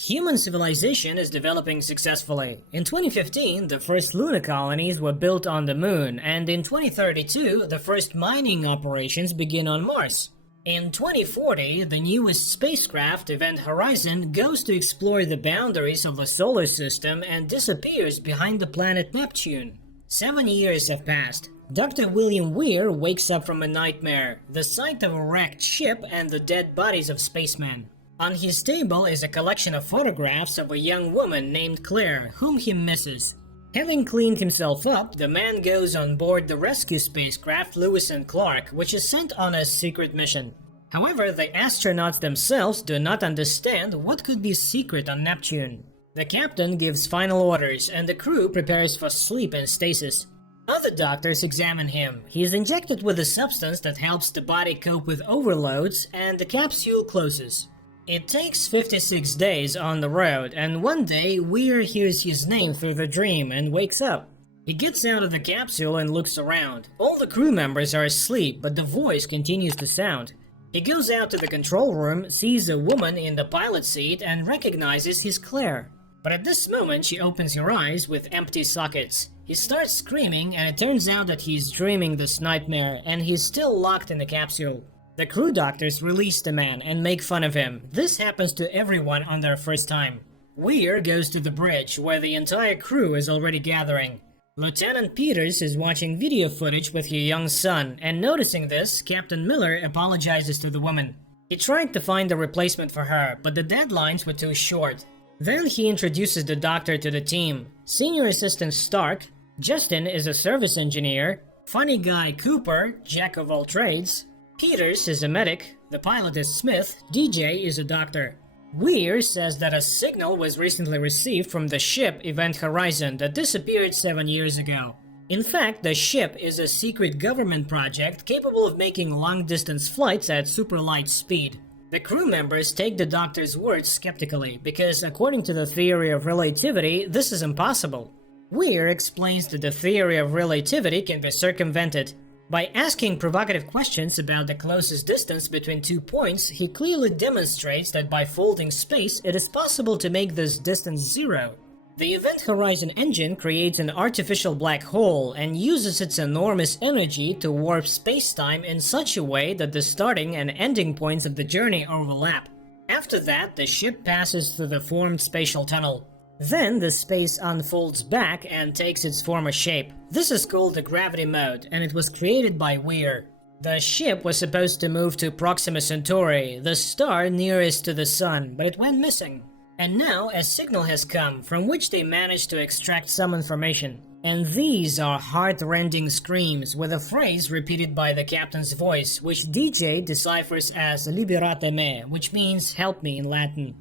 Human civilization is developing successfully. In 2015, the first lunar colonies were built on the Moon, and in 2032, the first mining operations begin on Mars. In 2040, the newest spacecraft, Event Horizon, goes to explore the boundaries of the solar system and disappears behind the planet Neptune. 7 years have passed. Dr. William Weir wakes up from a nightmare, the sight of a wrecked ship and the dead bodies of spacemen. On his table is a collection of photographs of a young woman named Claire, whom he misses. Having cleaned himself up, the man goes on board the rescue spacecraft Lewis and Clark, which is sent on a secret mission. However, the astronauts themselves do not understand what could be secret on Neptune. The captain gives final orders, and the crew prepares for sleep and stasis. Other doctors examine him. He is injected with a substance that helps the body cope with overloads, and the capsule closes. It takes 56 days on the road, and one day Weir hears his name through the dream and wakes up. He gets out of the capsule and looks around. All the crew members are asleep, but the voice continues to sound. He goes out to the control room, sees a woman in the pilot seat, and recognizes his Claire. But at this moment, she opens her eyes with empty sockets. He starts screaming, and it turns out that he's dreaming this nightmare, and he's still locked in the capsule. The crew doctors release the man and make fun of him. This happens to everyone on their first time. Weir goes to the bridge, where the entire crew is already gathering. Lieutenant Peters is watching video footage with her young son, and noticing this, Captain Miller apologizes to the woman. He tried to find a replacement for her, but the deadlines were too short. Then he introduces the doctor to the team. Senior Assistant Stark, Justin is a service engineer, funny guy Cooper, jack of all trades, Peters is a medic, the pilot is Smith, DJ is a doctor. Weir says that a signal was recently received from the ship Event Horizon that disappeared 7 years ago. In fact, the ship is a secret government project capable of making long-distance flights at super light speed. The crew members take the doctor's words skeptically because, according to the theory of relativity, this is impossible. Weir explains that the theory of relativity can be circumvented. By asking provocative questions about the closest distance between 2 points, he clearly demonstrates that by folding space, it is possible to make this distance zero. The Event Horizon engine creates an artificial black hole and uses its enormous energy to warp space-time in such a way that the starting and ending points of the journey overlap. After that, the ship passes through the formed spatial tunnel. Then the space unfolds back and takes its former shape. This is called the gravity mode, and it was created by Weir. The ship was supposed to move to Proxima Centauri, the star nearest to the sun, but it went missing. And now a signal has come from which they managed to extract some information. And these are heart-rending screams with a phrase repeated by the captain's voice, which DJ deciphers as "Liberate me," which means "help me" in Latin.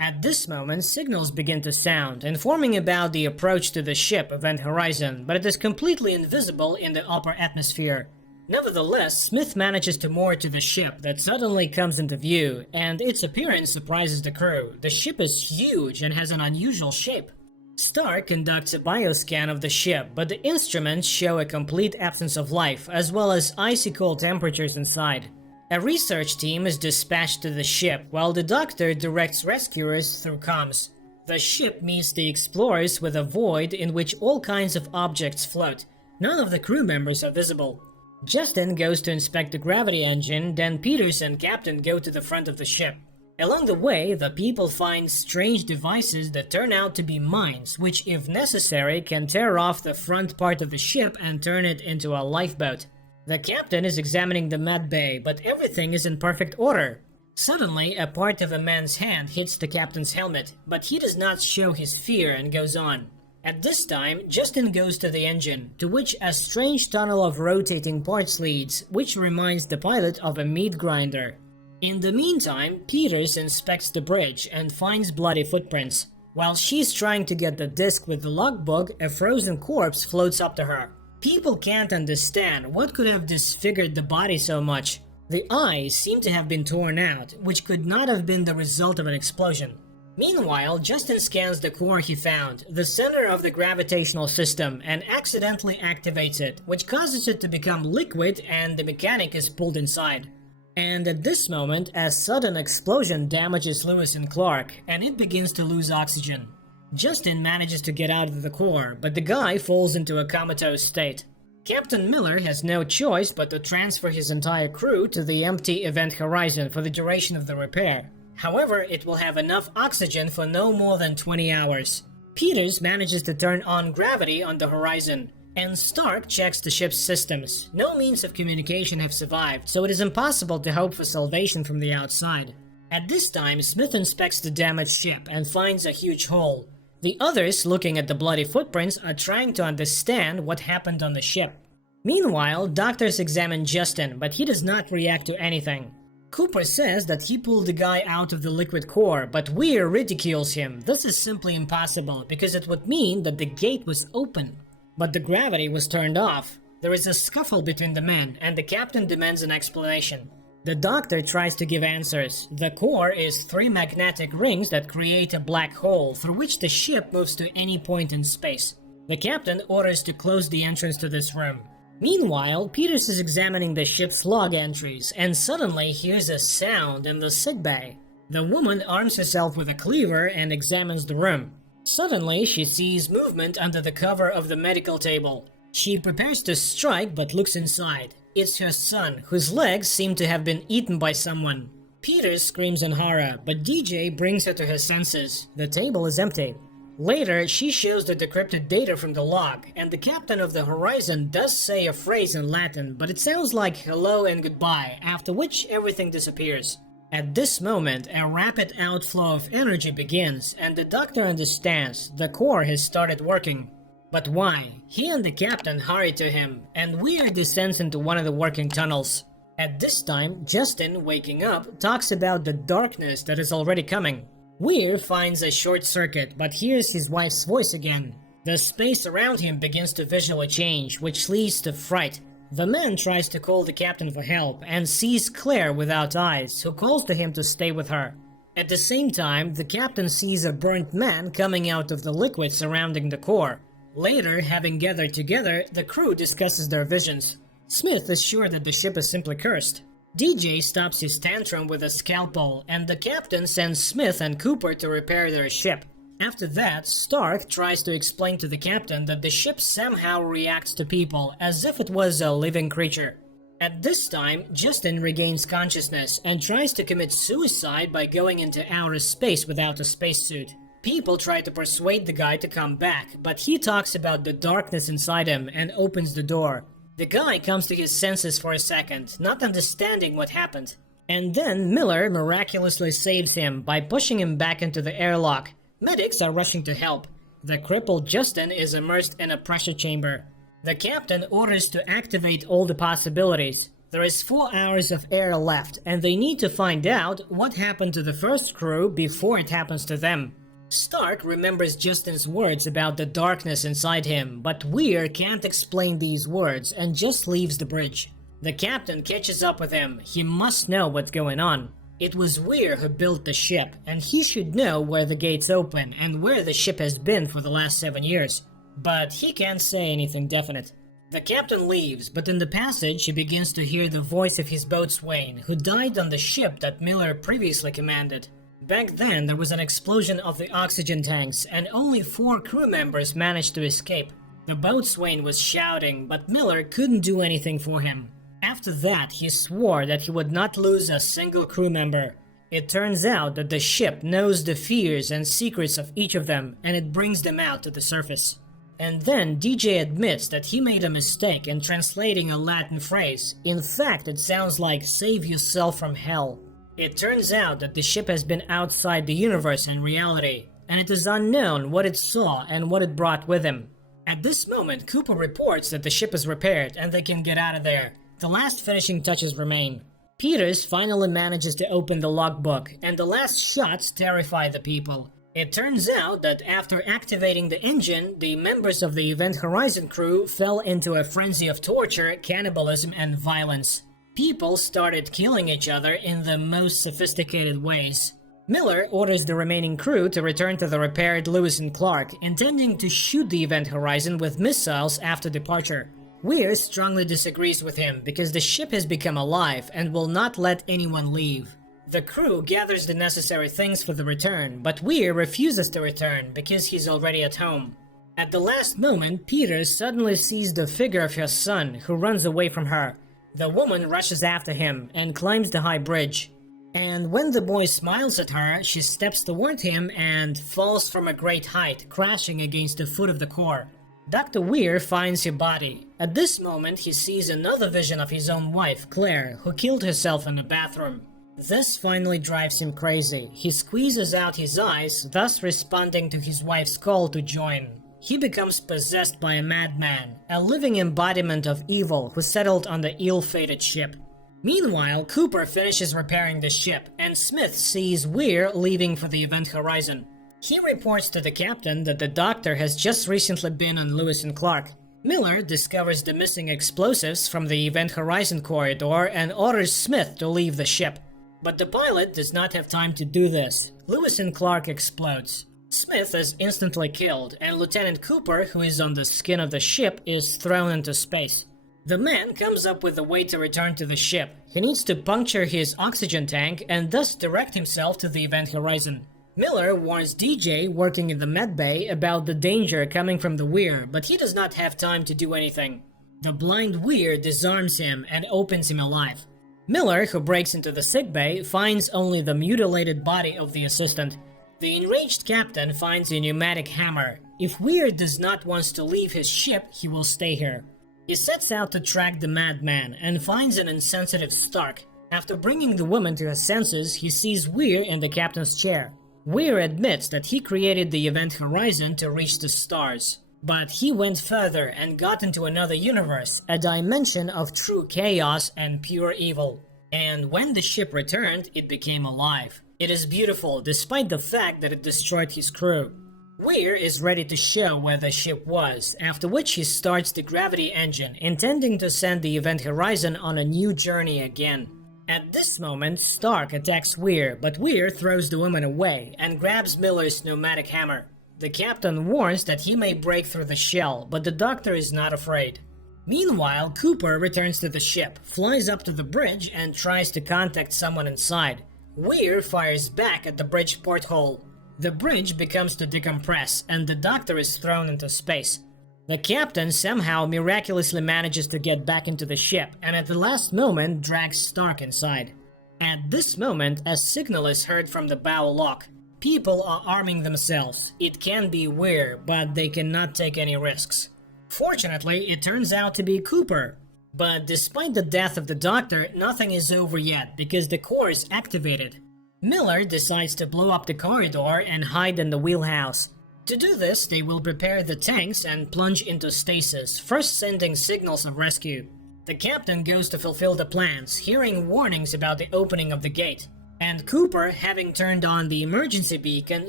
At this moment, signals begin to sound, informing about the approach to the ship Event Horizon, but it is completely invisible in the upper atmosphere. Nevertheless, Smith manages to moor to the ship that suddenly comes into view, and its appearance surprises the crew. The ship is huge and has an unusual shape. Stark conducts a bioscan of the ship, but the instruments show a complete absence of life, as well as icy cold temperatures inside. A research team is dispatched to the ship, while the doctor directs rescuers through comms. The ship meets the explorers with a void in which all kinds of objects float. None of the crew members are visible. Justin goes to inspect the gravity engine, then Peters and Captain go to the front of the ship. Along the way, the people find strange devices that turn out to be mines, which, if necessary, can tear off the front part of the ship and turn it into a lifeboat. The captain is examining the med bay, but everything is in perfect order. Suddenly, a part of a man's hand hits the captain's helmet, but he does not show his fear and goes on. At this time, Justin goes to the engine, to which a strange tunnel of rotating parts leads, which reminds the pilot of a meat grinder. In the meantime, Peters inspects the bridge and finds bloody footprints. While she's trying to get the disc with the logbook, a frozen corpse floats up to her. People can't understand what could have disfigured the body so much. The eyes seem to have been torn out, which could not have been the result of an explosion. Meanwhile, Justin scans the core he found, the center of the gravitational system, and accidentally activates it, which causes it to become liquid and the mechanic is pulled inside. And at this moment, a sudden explosion damages Lewis and Clark, and it begins to lose oxygen. Justin manages to get out of the core, but the guy falls into a comatose state. Captain Miller has no choice but to transfer his entire crew to the empty event horizon for the duration of the repair. However, it will have enough oxygen for no more than 20 hours. Peters manages to turn on gravity on the horizon, and Stark checks the ship's systems. No means of communication have survived, so it is impossible to hope for salvation from the outside. At this time, Smith inspects the damaged ship and finds a huge hole. The others, looking at the bloody footprints, are trying to understand what happened on the ship. Meanwhile, doctors examine Justin, but he does not react to anything. Cooper says that he pulled the guy out of the liquid core, but Weir ridicules him. This is simply impossible, because it would mean that the gate was open. But the gravity was turned off. There is a scuffle between the men, and the captain demands an explanation. The doctor tries to give answers. The core is 3 magnetic rings that create a black hole, through which the ship moves to any point in space. The captain orders to close the entrance to this room. Meanwhile, Peters is examining the ship's log entries, and suddenly hears a sound in the sickbay. The woman arms herself with a cleaver and examines the room. Suddenly, she sees movement under the cover of the medical table. She prepares to strike but looks inside. It's her son, whose legs seem to have been eaten by someone. Peters screams in horror, but DJ brings her to her senses. The table is empty. Later, she shows the decrypted data from the log, and the captain of the Horizon does say a phrase in Latin, but it sounds like hello and goodbye, after which everything disappears. At this moment, a rapid outflow of energy begins, and the doctor understands the core has started working. But why? He and the captain hurry to him, and Weir descends into one of the working tunnels. At this time, Justin, waking up, talks about the darkness that is already coming. Weir finds a short circuit, but hears his wife's voice again. The space around him begins to visually change, which leads to fright. The man tries to call the captain for help, and sees Claire without eyes, who calls to him to stay with her. At the same time, the captain sees a burnt man coming out of the liquid surrounding the core. Later, having gathered together, the crew discusses their visions. Smith is sure that the ship is simply cursed. DJ stops his tantrum with a scalpel, and the captain sends Smith and Cooper to repair their ship. After that, Stark tries to explain to the captain that the ship somehow reacts to people as if it was a living creature. At this time, Justin regains consciousness and tries to commit suicide by going into outer space without a spacesuit. People try to persuade the guy to come back, but he talks about the darkness inside him and opens the door. The guy comes to his senses for a second, not understanding what happened. And then Miller miraculously saves him by pushing him back into the airlock. Medics are rushing to help. The crippled Justin is immersed in a pressure chamber. The captain orders to activate all the possibilities. There is 4 hours of air left, and they need to find out what happened to the first crew before it happens to them. Stark remembers Justin's words about the darkness inside him, but Weir can't explain these words and just leaves the bridge. The captain catches up with him. He must know what's going on. It was Weir who built the ship, and he should know where the gates open and where the ship has been for the last 7 years. But he can't say anything definite. The captain leaves, but in the passage he begins to hear the voice of his boatswain, who died on the ship that Miller previously commanded. Back then, there was an explosion of the oxygen tanks, and only 4 crew members managed to escape. The boatswain was shouting, but Miller couldn't do anything for him. After that, he swore that he would not lose a single crew member. It turns out that the ship knows the fears and secrets of each of them, and it brings them out to the surface. And then DJ admits that he made a mistake in translating a Latin phrase. In fact, it sounds like "save yourself from hell." It turns out that the ship has been outside the universe and reality, and it is unknown what it saw and what it brought with him. At this moment, Cooper reports that the ship is repaired and they can get out of there. The last finishing touches remain. Peters finally manages to open the logbook, and the last shots terrify the people. It turns out that after activating the engine, the members of the Event Horizon crew fell into a frenzy of torture, cannibalism, and violence. People started killing each other in the most sophisticated ways. Miller orders the remaining crew to return to the repaired Lewis and Clark, intending to shoot the Event Horizon with missiles after departure. Weir strongly disagrees with him because the ship has become alive and will not let anyone leave. The crew gathers the necessary things for the return, but Weir refuses to return because he's already at home. At the last moment, Peter suddenly sees the figure of her son, who runs away from her. The woman rushes after him and climbs the high bridge. And when the boy smiles at her, she steps toward him and falls from a great height, crashing against the foot of the core. Dr. Weir finds her body. At this moment, he sees another vision of his own wife, Claire, who killed herself in the bathroom. This finally drives him crazy. He squeezes out his eyes, thus responding to his wife's call to join. He becomes possessed by a madman, a living embodiment of evil who settled on the ill-fated ship. Meanwhile, Cooper finishes repairing the ship, and Smith sees Weir leaving for the Event Horizon. He reports to the captain that the doctor has just recently been on Lewis and Clark. Miller discovers the missing explosives from the Event Horizon corridor and orders Smith to leave the ship. But the pilot does not have time to do this. Lewis and Clark explodes. Smith is instantly killed, and Lieutenant Cooper, who is on the skin of the ship, is thrown into space. The man comes up with a way to return to the ship. He needs to puncture his oxygen tank and thus direct himself to the Event Horizon. Miller warns DJ, working in the medbay, about the danger coming from the Weir, but he does not have time to do anything. The blind Weir disarms him and opens him alive. Miller, who breaks into the sickbay, finds only the mutilated body of the assistant. The enraged captain finds a pneumatic hammer. If Weir does not want to leave his ship, he will stay here. He sets out to track the madman and finds an insensitive Stark. After bringing the woman to her senses, he sees Weir in the captain's chair. Weir admits that he created the Event Horizon to reach the stars. But he went further and got into another universe, a dimension of true chaos and pure evil. And when the ship returned, it became alive. It is beautiful, despite the fact that it destroyed his crew. Weir is ready to show where the ship was, after which he starts the gravity engine, intending to send the Event Horizon on a new journey again. At this moment, Stark attacks Weir, but Weir throws the woman away and grabs Miller's pneumatic hammer. The captain warns that he may break through the shell, but the doctor is not afraid. Meanwhile, Cooper returns to the ship, flies up to the bridge, and tries to contact someone inside. Weir fires back at the bridge porthole. The bridge becomes to decompress, and the doctor is thrown into space. The captain somehow miraculously manages to get back into the ship, and at the last moment drags Stark inside. At this moment, a signal is heard from the bow lock. People are arming themselves. It can be Weir, but they cannot take any risks. Fortunately, it turns out to be Cooper. But despite the death of the doctor, nothing is over yet because the core is activated. Miller decides to blow up the corridor and hide in the wheelhouse. To do this, they will prepare the tanks and plunge into stasis, first sending signals of rescue. The captain goes to fulfill the plans, hearing warnings about the opening of the gate. And Cooper, having turned on the emergency beacon,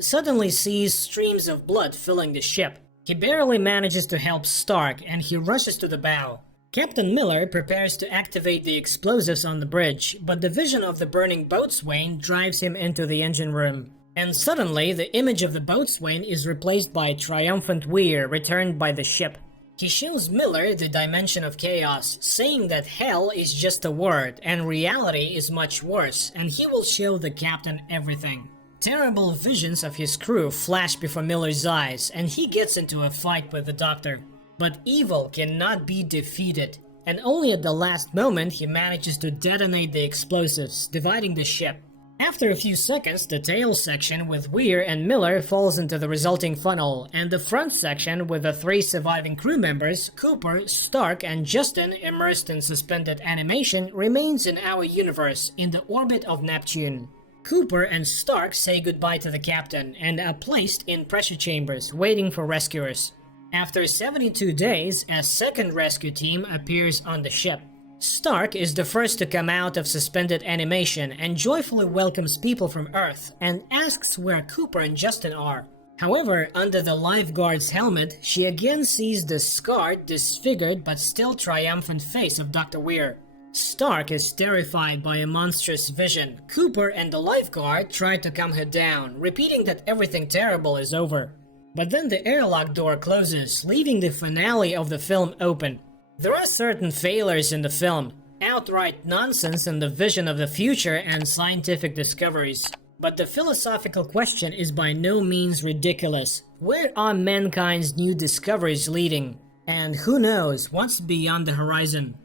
suddenly sees streams of blood filling the ship. He barely manages to help Stark, and he rushes to the bow. Captain Miller prepares to activate the explosives on the bridge, but the vision of the burning boatswain drives him into the engine room. And suddenly, the image of the boatswain is replaced by a triumphant Weir returned by the ship. He shows Miller the dimension of chaos, saying that hell is just a word and reality is much worse, and he will show the captain everything. Terrible visions of his crew flash before Miller's eyes, and he gets into a fight with the doctor. But evil cannot be defeated, and only at the last moment he manages to detonate the explosives, dividing the ship. After a few seconds, the tail section with Weir and Miller falls into the resulting funnel, and the front section with the 3 surviving crew members, Cooper, Stark, and Justin, immersed in suspended animation, remains in our universe in the orbit of Neptune. Cooper and Stark say goodbye to the captain and are placed in pressure chambers, waiting for rescuers. After 72 days, a second rescue team appears on the ship. Stark is the first to come out of suspended animation and joyfully welcomes people from Earth and asks where Cooper and Justin are. However, under the lifeguard's helmet, she again sees the scarred, disfigured, but still triumphant face of Dr. Weir. Stark is terrified by a monstrous vision. Cooper and the lifeguard try to calm her down, repeating that everything terrible is over. But then the airlock door closes, leaving the finale of the film open. There are certain failures in the film, outright nonsense in the vision of the future and scientific discoveries. But the philosophical question is by no means ridiculous. Where are mankind's new discoveries leading? And who knows what's beyond the horizon?